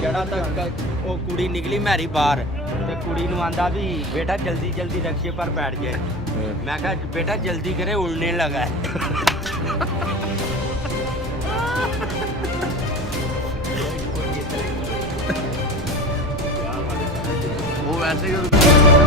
जड़ा तक वो कुड़ी निकली मेरी बाहर ते कुड़ी नु आंदा भी बेटा जल्दी जल्दी रक्शे पर बैठ जाए मैं कहा बेटा जल्दी करे उड़ने लगा है वो वैसे